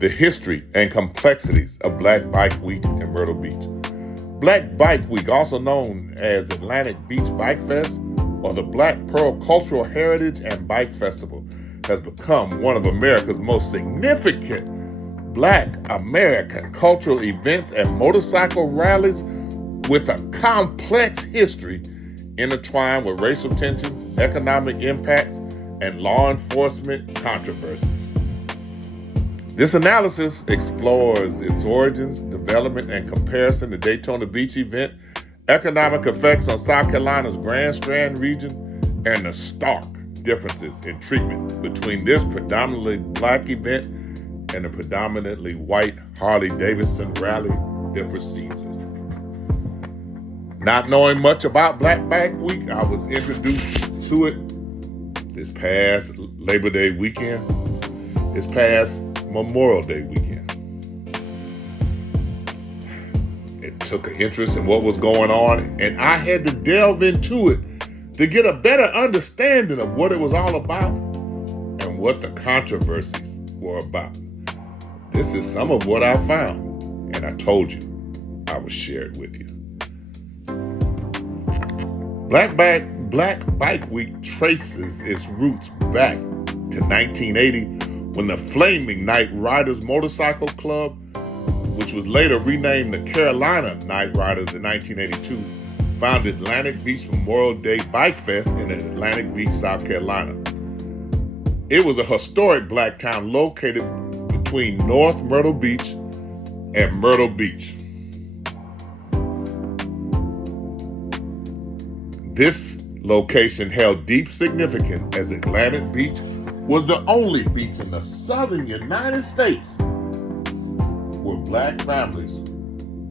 the history and complexities of Black Bike Week in Myrtle Beach. Black Bike Week, also known as Atlantic Beach Bike Fest or the Black Pearl Cultural Heritage and Bike Festival, has become one of America's most significant Black American cultural events and motorcycle rallies with a complex history intertwined with racial tensions, economic impacts, and law enforcement controversies. This analysis explores its origins, development, and comparison to Daytona Beach event, economic effects on South Carolina's Grand Strand region, and the stark differences in treatment between this predominantly Black event and the predominantly white Harley Davidson rally that precedes it. Not knowing much about Black Bike Week, I was introduced to it this past Labor Day weekend, this past Memorial Day weekend. It took an interest in what was going on, and I had to delve into it to get a better understanding of what it was all about and what the controversies were about. This is some of what I found, and I told you I would share it with you. Black Bike Week traces its roots back to 1980 when the Flaming Night Riders Motorcycle Club, which was later renamed the Carolina Night Riders in 1982, founded Atlantic Beach Memorial Day Bike Fest in Atlantic Beach, South Carolina. It was a historic Black town located between North Myrtle Beach and Myrtle Beach. This location held deep significance as Atlantic Beach was the only beach in the southern United States where Black families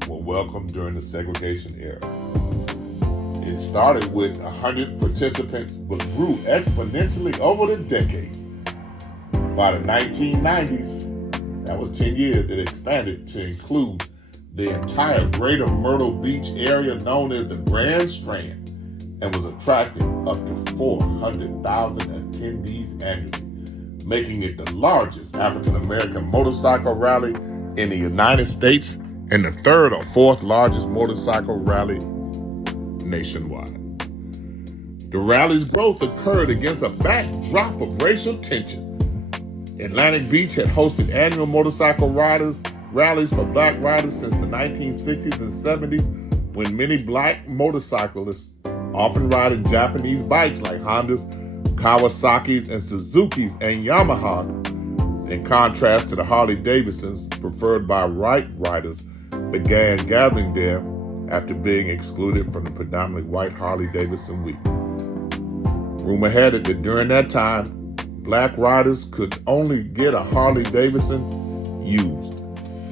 were welcomed during the segregation era. It started with 100 participants but grew exponentially over the decades. By the 1990s, that was 10 years, it expanded to include the entire greater Myrtle Beach area known as the Grand Strand and was attracting up to 400,000 attendees annually, making it the largest African American motorcycle rally in the United States and the third or fourth largest motorcycle rally nationwide. The rally's growth occurred against a backdrop of racial tension. Atlantic Beach had hosted annual motorcycle rallies for Black riders since the 1960s and 70s, when many Black motorcyclists, often riding Japanese bikes like Hondas, Kawasaki's, and Suzuki's, and Yamahas, in contrast to the Harley Davidsons preferred by white riders, began gathering there after being excluded from the predominantly white Harley Davidson week. Rumor had it that during that time, Black riders could only get a Harley Davidson used.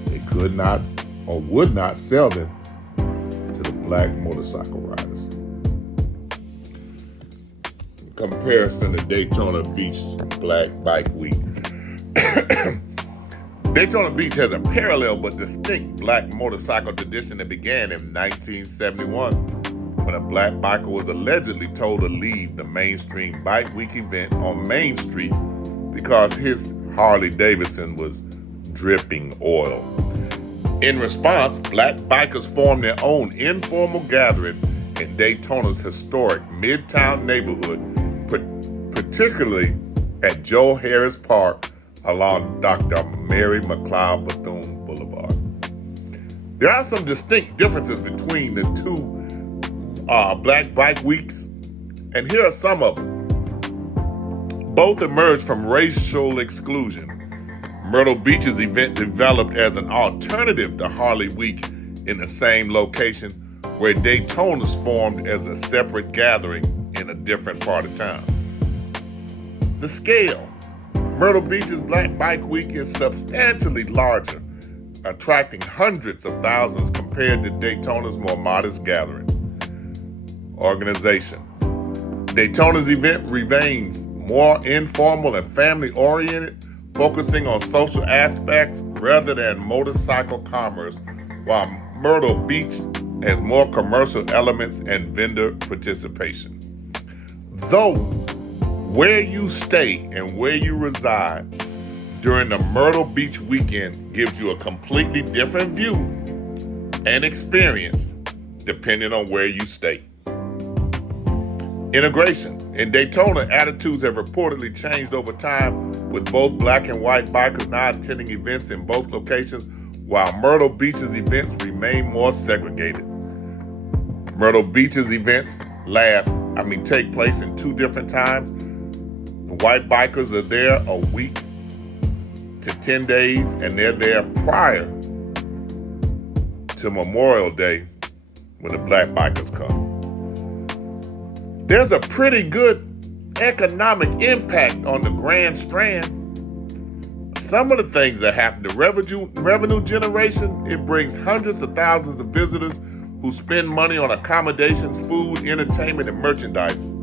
They could not or would not sell them to the Black motorcycle riders. Comparison to Daytona Beach Black Bike Week. Daytona Beach has a parallel but distinct Black motorcycle tradition that began in 1971 when a Black biker was allegedly told to leave the mainstream Bike Week event on Main Street because his Harley Davidson was dripping oil. In response, Black bikers formed their own informal gathering in Daytona's historic Midtown neighborhood, particularly at Joe Harris Park along Dr. Mary McLeod Bethune Boulevard. There are some distinct differences between the two Black Bike Weeks, and here are some of them. Both emerged from racial exclusion. Myrtle Beach's event developed as an alternative to Harley Week in the same location, where Daytona's formed as a separate gathering in a different part of town. The scale. Myrtle Beach's Black Bike Week is substantially larger, attracting hundreds of thousands compared to Daytona's more modest gathering. Organization. Daytona's event remains more informal and family-oriented, focusing on social aspects rather than motorcycle commerce, while Myrtle Beach has more commercial elements and vendor participation. Though where you stay and where you reside during the Myrtle Beach weekend gives you a completely different view and experience depending on where you stay. Integration. In Daytona, attitudes have reportedly changed over time, with both black and white bikers now attending events in both locations, while Myrtle Beach's events remain more segregated. Myrtle Beach's events take place in two different times. The white bikers are there a week to 10 days, and they're there prior to Memorial Day when the black bikers come. There's a pretty good economic impact on the Grand Strand. Some of the things that happen, the revenue generation, it brings hundreds of thousands of visitors who spend money on accommodations, food, entertainment, and merchandise.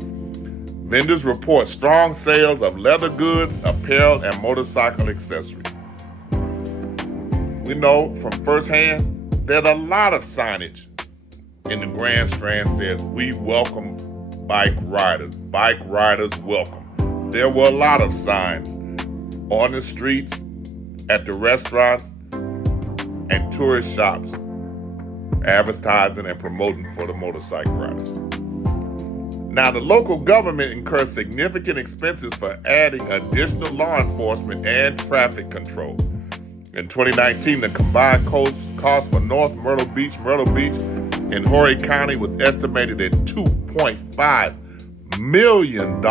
Vendors report strong sales of leather goods, apparel, and motorcycle accessories. We know from firsthand, there's a lot of signage in the Grand Strand says, "We welcome bike riders. Bike riders welcome." There were a lot of signs on the streets, at the restaurants, and tourist shops advertising and promoting for the motorcycle riders. Now, the local government incurs significant expenses for adding additional law enforcement and traffic control. In 2019, the combined cost for North Myrtle Beach, and Horry County was estimated at $2.5 million.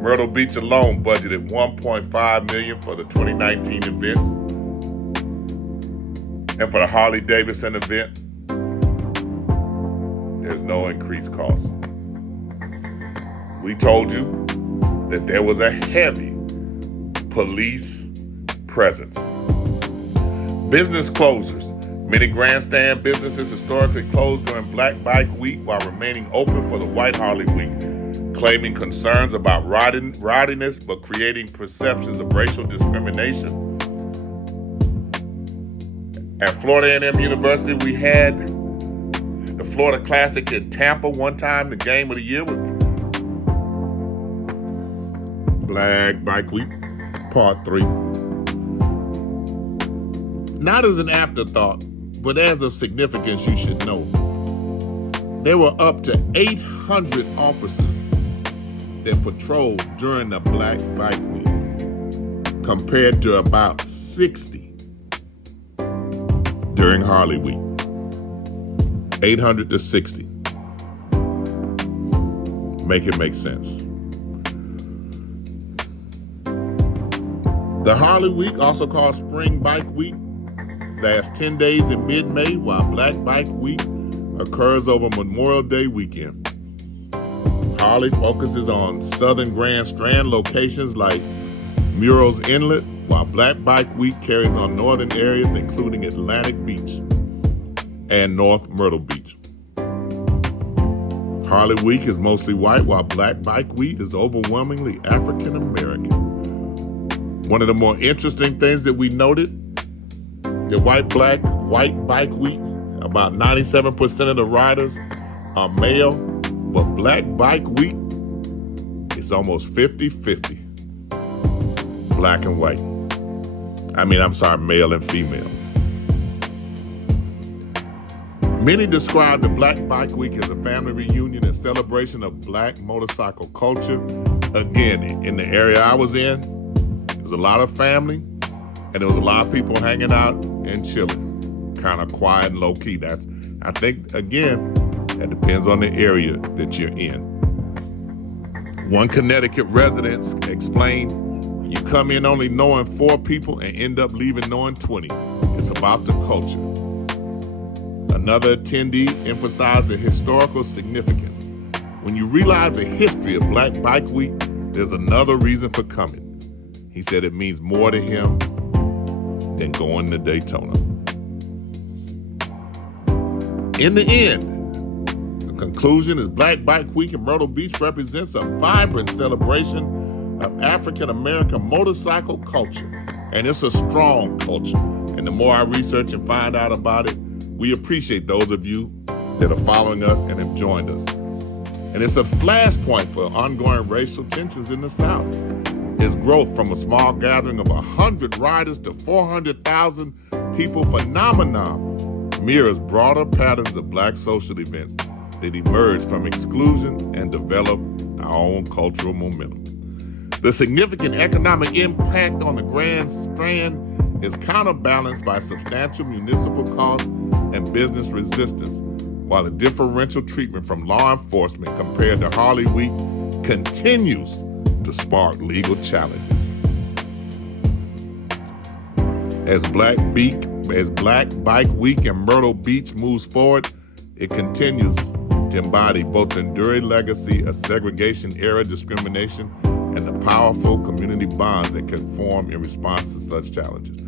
Myrtle Beach alone budgeted $1.5 million for the 2019 events. And for the Harley Davidson event, there's no increased cost. We told you that there was a heavy police presence. Business closures. Many grandstand businesses historically closed during Black Bike Week while remaining open for the White Harley Week, claiming concerns about rowdiness but creating perceptions of racial discrimination. At Florida A&M University, we had the Florida Classic in Tampa one time, the game of the year with Black Bike Week, Part 3. Not as an afterthought, but as of significance, you should know. There were up to 800 officers that patrolled during the Black Bike Week, compared to about 60 during Harley Week. 800 to 60. Make it make sense. The Harley Week, also called Spring Bike Week, lasts 10 days in mid-May, while Black Bike Week occurs over Memorial Day weekend. Harley focuses on southern Grand Strand locations like Murrells Inlet, while Black Bike Week carries on northern areas including Atlantic Beach and North Myrtle Beach. Harley Week is mostly white, while Black Bike Week is overwhelmingly African American. One of the more interesting things that we noted, the White Bike Week, about 97% of the riders are male, but Black Bike Week is almost 50-50. Black and white. Male and female. Many describe the Black Bike Week as a family reunion and celebration of Black motorcycle culture. Again, in the area I was in, there's a lot of family, and there was a lot of people hanging out and chilling, kind of quiet and low key. I think, again, that depends on the area that you're in. One Connecticut resident explained, "You come in only knowing 4 people and end up leaving knowing 20. It's about the culture." Another attendee emphasized the historical significance. When you realize the history of Black Bike Week, there's another reason for coming. He said it means more to him than going to Daytona. In the end, the conclusion is Black Bike Week in Myrtle Beach represents a vibrant celebration of African American motorcycle culture. And it's a strong culture. And the more I research and find out about it, we appreciate those of you that are following us and have joined us. And it's a flashpoint for ongoing racial tensions in the South. Its growth from a small gathering of 100 riders to 400,000 people phenomenon mirrors broader patterns of Black social events that emerge from exclusion and develop our own cultural momentum. The significant economic impact on the Grand Strand is counterbalanced by substantial municipal costs and business resistance, while the differential treatment from law enforcement compared to Harley Week continues to spark legal challenges. As Black Bike Week in Myrtle Beach moves forward, it continues to embody both the enduring legacy of segregation-era discrimination and the powerful community bonds that can form in response to such challenges.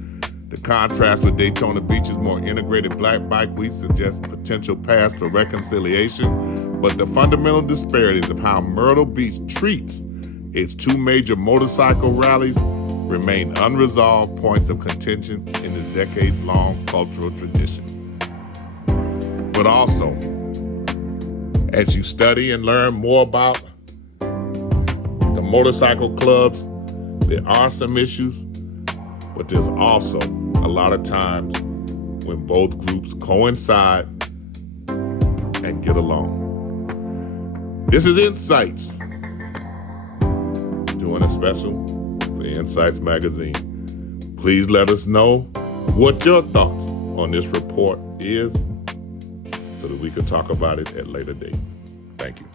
The contrast with Daytona Beach's more integrated Black Bike Week suggests potential paths for reconciliation, but the fundamental disparities of how Myrtle Beach treats its two major motorcycle rallies remain unresolved points of contention in this decades-long cultural tradition. But also, as you study and learn more about the motorcycle clubs, there are some issues, but there's also a lot of times when both groups coincide and get along. This is INSiiGHTS, doing a special for INSiiGHTS magazine. Please let us know what your thoughts on this report is so that we can talk about it at a later date. Thank you.